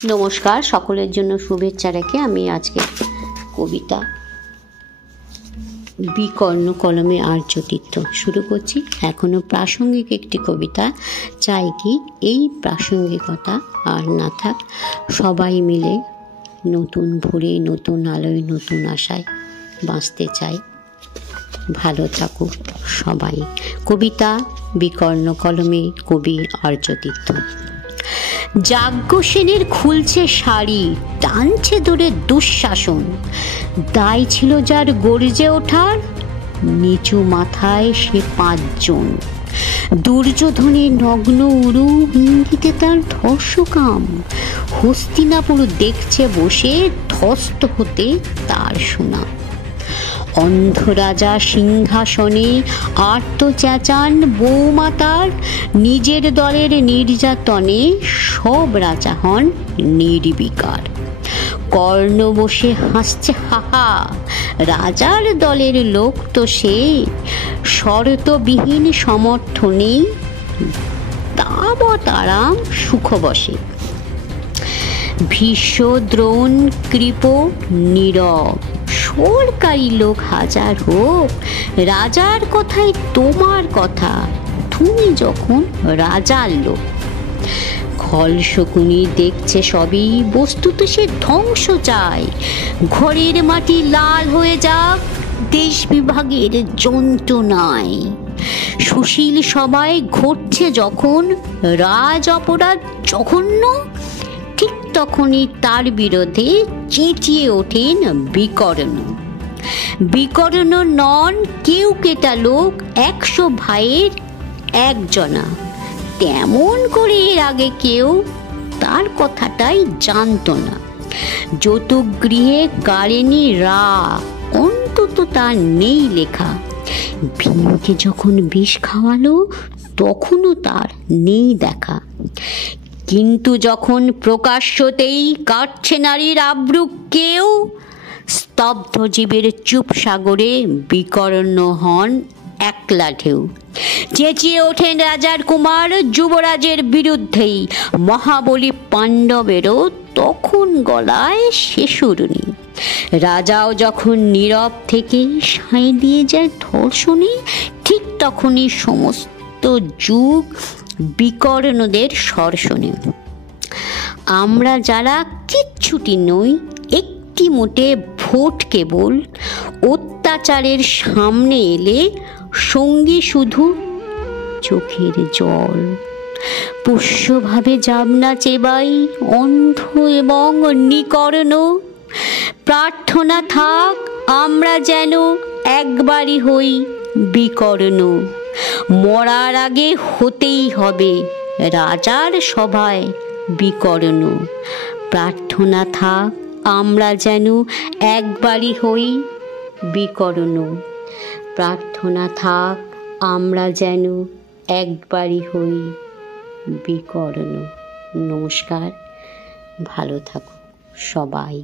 নমস্কার, সকলের জন্য শুভেচ্ছা রেখে আমি আজকে কবিতা বিকর্ণ কলমে আর্যতীর্থ শুরু করছি। এখনও প্রাসঙ্গিক একটি কবিতা, চাই কি এই প্রাসঙ্গিকতা আর না থাক, সবাই মিলে নতুন ভোরে, নতুন আলোয়, নতুন আশায় বাঁচতে চাই। ভালো থাকুক সবাই। কবিতা বিকর্ণ কলমে, কবি আর্যতীর্থ। যাজ্ঞসেনের খুলছে শাড়ি, টানছে ধরে দুঃশাসন, দায় ছিল যার গর্জে ওঠার, নিচু মাথায় সে 5 জন। দুর্যোধনের নগ্ন উরু, ইঙ্গিতে তার ধর্ষকাম, হস্তিনাপুর দেখছে বসে, ধ্বস্ত হতে তার সুনাম। অন্ধ রাজা সিংহাসনে আর্ত চেঁচান বৌমাতার, নিজের দলের নির্যাতনে সব রাজা হন নির্বিকার। কর্ণ বসে হাসছে হাহা, রাজার দলের লোক তো সে, শর্তবিহীন সমর্থনে তাবৎ আরাম সুখ বসে। ভীষ্ম, দ্রোণ, কৃপ নীরব, সরকারি লোক হাজার হোক, রাজার কথাই তোমার কথা, তুমি যখন রাজার লোক। খল শকুনি দেখছে সবই, বস্তুত সে ধ্বংস চায়, ঘরের মাটি লাল হয়ে যাক, দেশ বিভাগের যন্ত্রণায়। সুশীল সবাই ঘটছে যখন রাজ অপরাধ জঘন্য, ঠিক তখনই তার বিরোধে চেঁচিয়ে ওঠেন বিকর্ণ। বিকর্ণ নন কেউ কেটা লোক, 100 ভাইয়ের একজনা, তেমন করে এর আগে কেউ তার কথাটাই জানত না। যৌতুক গৃহে কারেনি রা, অন্তত তার নেই লেখা, ভীমকে যখন বিষ খাওয়ালো তখনও তার নেই দেখা। কিন্তু যখন প্রকাশ্যতেই কাটছে নারীর আব্রু কেউ, স্তব্ধ জীবের চুপ সাগরে বিকর্ণ হন একলা ঢেউ। চেঁচিয়ে ওঠেন রাজার কুমার, যুবরাজের বিরুদ্ধেই, মহাবলী পাণ্ডবেরও তখন গলায় শেষুরনি। রাজাও যখন নীরব থেকে সায় দিয়ে যায় ধর্ষণে, ঠিক তখনই সমস্ত যুগ বিকর্ণদের স্বর-শোনে। আমরা যারা কিচ্ছুটি নই, একটি মোটে ভোট কেবল, অত্যাচারের সামনে এলে সঙ্গী শুধু চোখের জল। পুষ্যভাবে যাবনা চেবাই, অন্ধ এবং নিকর্ণ, প্রার্থনা থাক আমরা যেন একবারই হই বিকর্ণ। মরার আগে হতেই হবে রাজার সভায় বিকর্ণ, প্রার্থনা থাক আমরা যেন একবারই হই বিকর্ণ, প্রার্থনা থাক আমরা যেন একবারই হই বিকর্ণ। নমস্কার, ভালো থাকুন সবাই।